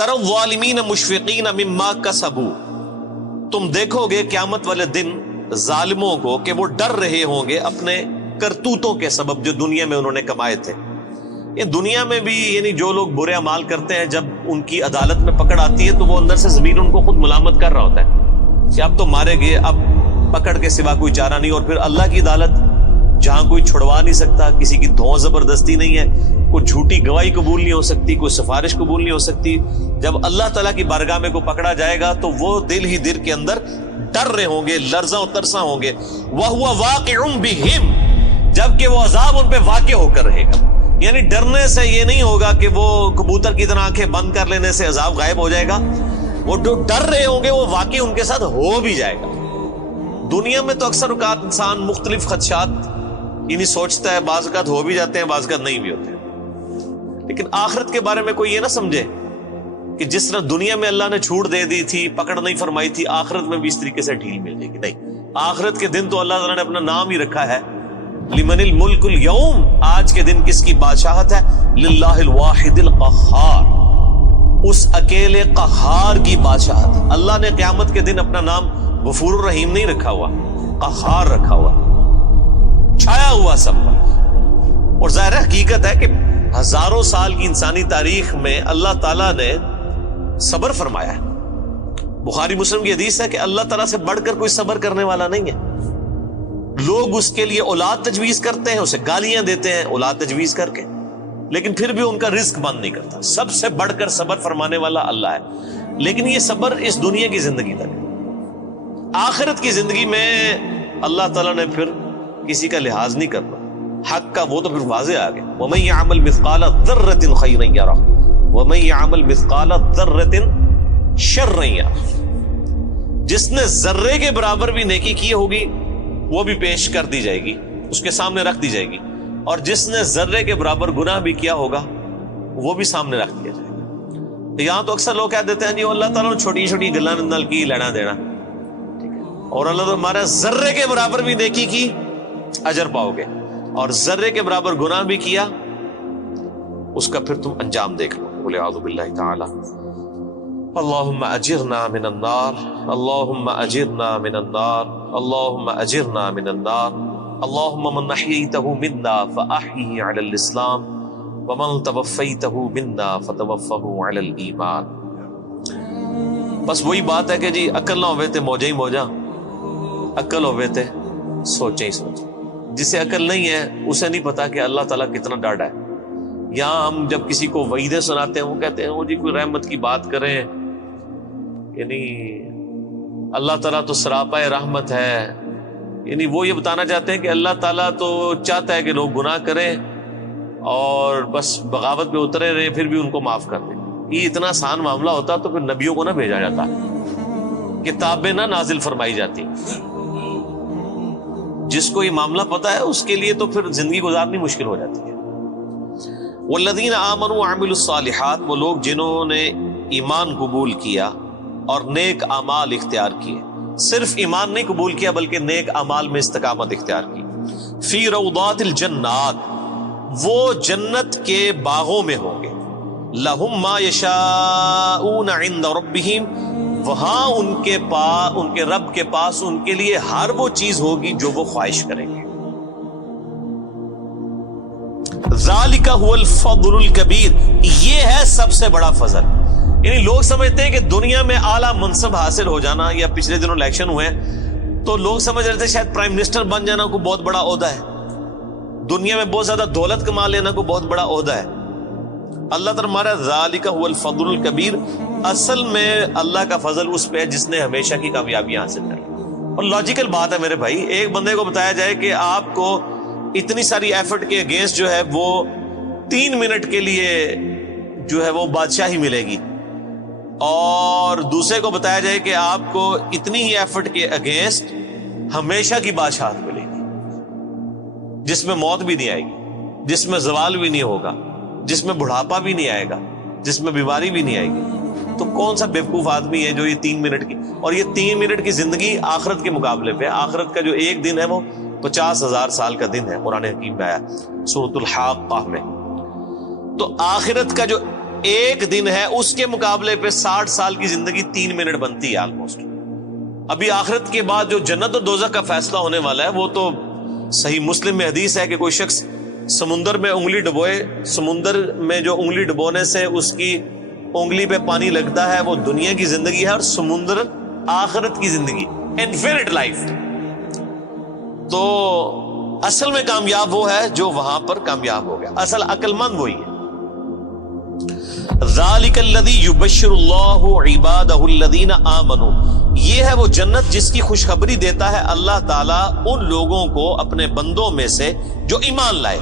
تر الظالمین مشفقین مما کسبوا، تم دیکھو گے قیامت والے دن ظالموں کو کہ وہ ڈر رہے ہوں گے اپنے کرتوتوں کے سبب جو دنیا میں انہوں نے کمائے تھے۔ یہ دنیا میں بھی یعنی جو لوگ برے اعمال کرتے ہیں جب ان کی عدالت میں پکڑ آتی ہے تو وہ اندر سے ضمیر ان کو خود ملامت کر رہا ہوتا ہے کہ اب تو مارے گئے، اب پکڑ کے سوا کوئی چارہ نہیں۔ اور پھر اللہ کی عدالت جہاں کوئی چھڑوا نہیں سکتا، کسی کی دھوں زبردستی نہیں ہے، کوئی جھوٹی گواہی قبول نہیں ہو سکتی، کوئی سفارش قبول نہیں ہو سکتی، جب اللہ تعالیٰ کی بارگاہ میں کو پکڑا جائے گا تو وہ دل ہی دل کے اندر ڈر رہے ہوں گے، لرزاں و ترساں ہوں گے۔ وَهُوَ وَاقِعٌ بِهِمْ، جبکہ وہ عذاب ان پہ واقع ہو کر رہے گا۔ یعنی ڈرنے سے یہ نہیں ہوگا کہ وہ کبوتر کی طرح آنکھیں بند کر لینے سے عذاب غائب ہو جائے گا، وہ جو ڈر رہے ہوں گے وہ واقعی ان کے ساتھ ہو بھی جائے گا۔ دنیا میں تو اکثر اوقات انسان مختلف خدشات یعنی سوچتا ہے، بعض اوقات ہو بھی جاتے ہیں، بعض اوقات نہیں بھی ہوتے ہیں، لیکن آخرت کے بارے میں کوئی یہ نہ سمجھے کہ جس طرح دنیا میں اللہ نے چھوٹ دے دی تھی، پکڑ نہیں فرمائی تھی، آخرت میں بھی اس طریقے سے ڈھیل مل جائے گی۔ نہیں، آخرت کے دن تو اللہ تعالیٰ نے اپنا نام ہی رکھا ہے، لمن الملک اليوم، آج کے دن کس کی بادشاہت ہے؟ للہ الواحد القہار، اس اکیلے قہار کی بادشاہت۔ اللہ نے قیامت کے دن اپنا نام غفور الرحیم نہیں رکھا ہوا، قہار رکھا ہوا، چھایا ہوا سب پر۔ اور ظاہر حقیقت ہے کہ ہزاروں سال کی انسانی تاریخ میں اللہ تعالیٰ نے صبر فرمایا ہے۔ بخاری مسلم کی حدیث ہے کہ اللہ تعالیٰ سے بڑھ کر کوئی صبر کرنے والا نہیں ہے۔ لوگ اس کے لیے اولاد تجویز کرتے ہیں، اسے گالیاں دیتے ہیں اولاد تجویز کر کے، لیکن پھر بھی ان کا رزق بند نہیں کرتا۔ سب سے بڑھ کر صبر فرمانے والا اللہ ہے، لیکن یہ صبر اس دنیا کی زندگی تک ہے۔ آخرت کی زندگی میں اللہ تعالیٰ نے پھر کسی کا لحاظ نہیں کرنا، حق کا وہ تو پھر واضح آ گیا۔ وَمَن يَعْمَلْ مِثْقَالَ ذَرَّةٍ خَيْرًا يَرَهُ وَمَن يَعْمَلْ مِثْقَالَ ذَرَّةٍ شَرًّا يَرَهُ، جس نے ذرے کے برابر بھی نیکی کی ہوگی وہ بھی پیش کر دی جائے گی، اس کے سامنے رکھ دی جائے گی، اور جس نے ذرے کے برابر گناہ بھی کیا ہوگا وہ بھی سامنے رکھ دیا جائے گا۔ یہاں تو اکثر لوگ کہہ دیتے ہیں جی اللہ تعالیٰ نے چھوٹی چھوٹی گلاں نال کی لینا دینا، اور اللہ تعالیٰ ہمارا ذرے کے برابر بھی نیکی کی اجر پاؤ گے، اور ذرے کے برابر گناہ بھی کیا اس کا پھر تم انجام دیکھ لو۔ بولے اعوذ باللہ تعالی اللہم اجرنا من النار، اللہم اجرنا من النار، اللہم اجرنا من النار، اللہم من احییتہ منا فاحیہ علی الاسلام ومن توفیتہ منا فتوفہ علی الایمان۔ بس وہی بات ہے کہ جی عقل نہ ہوئے تے موجہ ہی موجہ، عقل ہوئے تے سوچیں ہی سوچیں۔ جسے عقل نہیں ہے اسے نہیں پتا کہ اللہ تعالیٰ کتنا ڈاڈا ہے۔ یہاں ہم جب کسی کو وعیدیں سناتے ہیں وہ کہتے ہیں وہ جی کوئی رحمت کی بات کریں، یعنی اللہ تعالیٰ تو سراپا رحمت ہے، یعنی وہ یہ بتانا چاہتے ہیں کہ اللہ تعالیٰ تو چاہتا ہے کہ لوگ گناہ کریں اور بس بغاوت پہ اترے رہے پھر بھی ان کو معاف کر دیں۔ یہ اتنا آسان معاملہ ہوتا تو پھر نبیوں کو نہ بھیجا جاتا، کتابیں نہ نازل فرمائی جاتی۔ جس کو یہ معاملہ پتا ہے اس کے لیے تو پھر زندگی گزارنی مشکل ہو جاتی ہے۔ والذین آمنوا وعملوا الصالحات، وہ لوگ جنہوں نے ایمان قبول کیا اور نیک اعمال اختیار کیے، صرف ایمان نہیں قبول کیا بلکہ نیک اعمال میں استقامت اختیار کی۔ فی روضات الجنات، وہ جنت کے باغوں میں ہوں گے۔ لہم ما یشاءون عند ربہم، وہاں ان کے رب کے پاس ان کے لیے ہر وہ چیز ہوگی جو وہ خواہش کریں گے۔ ذالک هو الفضل الکبیر، یہ ہے سب سے بڑا فضل۔ یعنی لوگ سمجھتے ہیں کہ دنیا میں اعلیٰ منصب حاصل ہو جانا، یا پچھلے دنوں الیکشن ہوئے ہیں تو لوگ سمجھ رہے تھے شاید پرائم منسٹر بن جانا کوئی بہت بڑا عہدہ ہے، دنیا میں بہت زیادہ دولت کما لینا کوئی بہت بڑا عہدہ ہے۔ اللہ تعالیٰ ہمارا ذالک هو الفضل الکبیر، اصل میں اللہ کا فضل اس پہ ہے جس نے ہمیشہ کی کامیابیاں حاصل کر لی۔ اور لاجیکل بات ہے میرے بھائی، ایک بندے کو بتایا جائے کہ آپ کو اتنی ساری ایفرٹ کے اگینسٹ جو ہے وہ 3 منٹ کے لیے جو ہے وہ بادشاہی ملے گی، اور دوسرے کو بتایا جائے کہ آپ کو اتنی ہی ایفرٹ کے اگینسٹ ہمیشہ کی بادشاہت ملے گی، جس میں موت بھی نہیں آئے گی، جس میں زوال بھی نہیں ہوگا، جس میں بڑھاپا بھی نہیں آئے گا، جس میں بیماری بھی نہیں آئے گی۔ تو کون سا بیوقوف آدمی ہے جو یہ 3 منٹ کی، اور یہ 3 منٹ کی زندگی آخرت کے مقابلے پہ، آخرت کا جو ایک دن ہے وہ 50,000 سال کا دن ہے، قرآن حکیم میں آیا سورۃ الحاقہ میں۔ تو آخرت کا جو ایک دن ہے اس کے مقابلے پہ 60 سال کی زندگی 3 منٹ بنتی ہے آلموسٹ. ابھی آخرت کے بعد جو جنت اور دوزخ کا فیصلہ ہونے والا ہے وہ تو صحیح مسلم میں حدیث ہے کہ کوئی شخص سمندر میں انگلی ڈبوئے, سمندر میں جو انگلی ڈبونے سے اس کی انگلی پہ پانی لگتا ہے وہ دنیا کی زندگی ہے, اور سمندر آخرت کی زندگی, انفینٹ لائف. تو اصل میں کامیاب وہ ہے جو وہاں پر کامیاب ہو گیا, اصل عقل مند وہی ہے. ذالک الذی یبشر اللہ عبادہ الذین آمنوا, یہ ہے وہ جنت جس کی خوشخبری دیتا ہے اللہ تعالیٰ ان لوگوں کو اپنے بندوں میں سے جو ایمان لائے,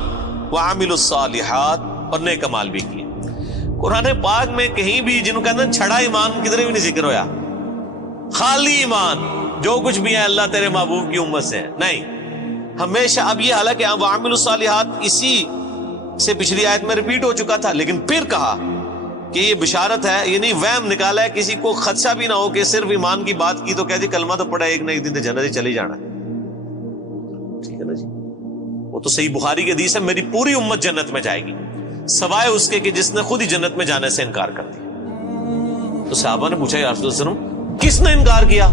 وعملوا الصالحات, اور نیک اعمال بھی کیے. قرآن پاک میں کہیں بھی جنہوں کہتے ہیں چھڑا ایمان کدھر بھی نہیں ذکر ہویا, خالی ایمان جو کچھ بھی ہے اللہ تیرے محبوب کی امت سے ہے, نہیں. ہمیشہ اب یہ حالانکہ وعملوا الصالحات اسی سے پچھلی آیت میں ریپیٹ ہو چکا تھا, لیکن پھر کہا کہ یہ بشارت ہے, یعنی وہم نکالا ہے, کسی کو خدشہ بھی نہ ہو کہ صرف ایمان کی بات کی تو کہہ دی کلمہ تو پڑھا ایک نہ ایک دن تو جنت ہی چلی جانا ہے. ٹھیک ہے نا جی, وہ تو صحیح بخاری کی حدیث ہے, میری پوری امت جنت میں جائے گی سوائے اس کے کہ جس نے خود ہی جنت میں جانے سے انکار کر دیا. تو صحابہ نے پوچھا یا رسول اللہ صلی اللہ علیہ وسلم کس نے انکار کیا؟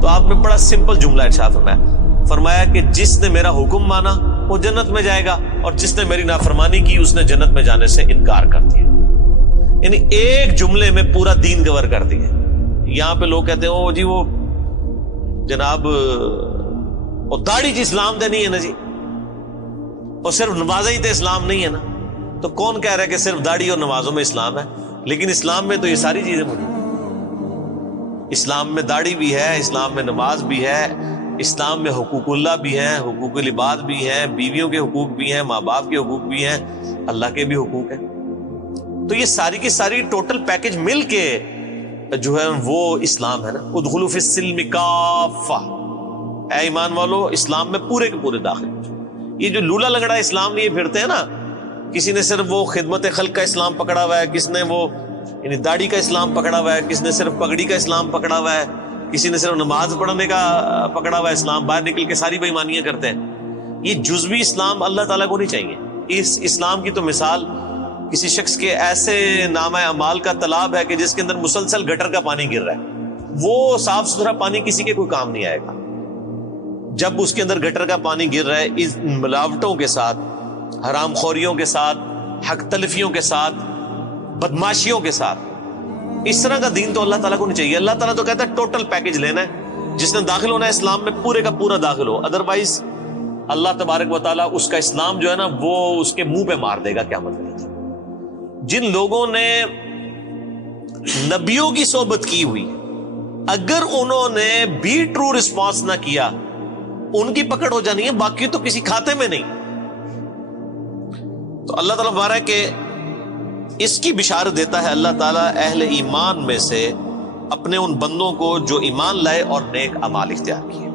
تو آپ نے بڑا سمپل جملہ ارشاد فرمایا کہ جس نے میرا حکم مانا وہ جنت میں جائے گا, اور جس نے میری نافرمانی کی اس نے جنت میں جانے سے انکار کر دیا. یعنی ایک جملے میں پورا دین کور کر دیا. یہاں پہ لوگ کہتے ہیں او جی وہ جناب وہ داڑھی چ اسلام دے نہیں ہے نا جی, اور صرف نمازیں ہی تو اسلام نہیں ہے نا. تو کون کہہ رہا ہے کہ صرف داڑھی اور نمازوں میں اسلام ہے؟ لیکن اسلام میں تو یہ ساری چیزیں موجود ہیں. اسلام میں داڑھی بھی ہے, اسلام میں نماز بھی ہے, اسلام میں حقوق اللہ بھی ہیں, حقوق العباد بھی ہیں, بیویوں کے حقوق بھی ہیں, ماں باپ کے حقوق بھی ہیں, اللہ کے بھی حقوق ہیں. تو یہ ساری کی ساری ٹوٹل پیکج مل کے جو ہے وہ اسلام ہے نا. ادخلوا فی السلم کافہ, اے ایمان والو اسلام میں پورے کے پورے داخل ہو جاؤ. یہ جو لولا لنگڑا اسلام لیے پھرتے ہیں نا, کسی نے صرف وہ خدمت خلق کا اسلام پکڑا ہوا ہے, کس نے وہ یعنی داڑھی کا اسلام پکڑا ہوا ہے, کس نے صرف پگڑی کا اسلام پکڑا ہوا ہے, کسی نے صرف نماز پڑھنے کا پکڑا ہوا ہے اسلام, باہر نکل کے ساری بے ایمانیاں کرتے ہیں. یہ جزوی اسلام اللہ تعالیٰ کو نہیں چاہیے. اس اسلام کی تو مثال کسی شخص کے ایسے نامہ اعمال کا تالاب ہے کہ جس کے اندر مسلسل گٹر کا پانی گر رہا ہے, وہ صاف ستھرا پانی کسی کے کوئی کام نہیں آئے گا. جب اس کے اندر گٹر کا پانی گر رہا ہے اس ملاوٹوں کے ساتھ, حرام خوریوں کے ساتھ, حق تلفیوں کے ساتھ, بدماشیوں کے ساتھ, اس طرح کا دین تو اللہ تعالیٰ کو نہیں چاہیے. اللہ تعالیٰ تو کہتا ہے ٹوٹل پیکج لینا ہے, جس نے داخل ہونا ہے اسلام میں پورے کا پورا داخل ہو, ادروائز اللہ تبارک و تعالیٰ اس کا اسلام جو ہے نا وہ اس کے منہ پہ مار دے گا قیامت کے دن. جن لوگوں نے نبیوں کی صحبت کی ہوئی, اگر انہوں نے بھی ٹرو رسپانس نہ کیا ان کی پکڑ ہو جانی ہے, باقی تو کسی کھاتے میں نہیں. تو اللہ تعالیٰ بارہ کہ اس کی بشارت دیتا ہے اللہ تعالیٰ اہل ایمان میں سے اپنے ان بندوں کو جو ایمان لائے اور نیک اعمال اختیار کیے.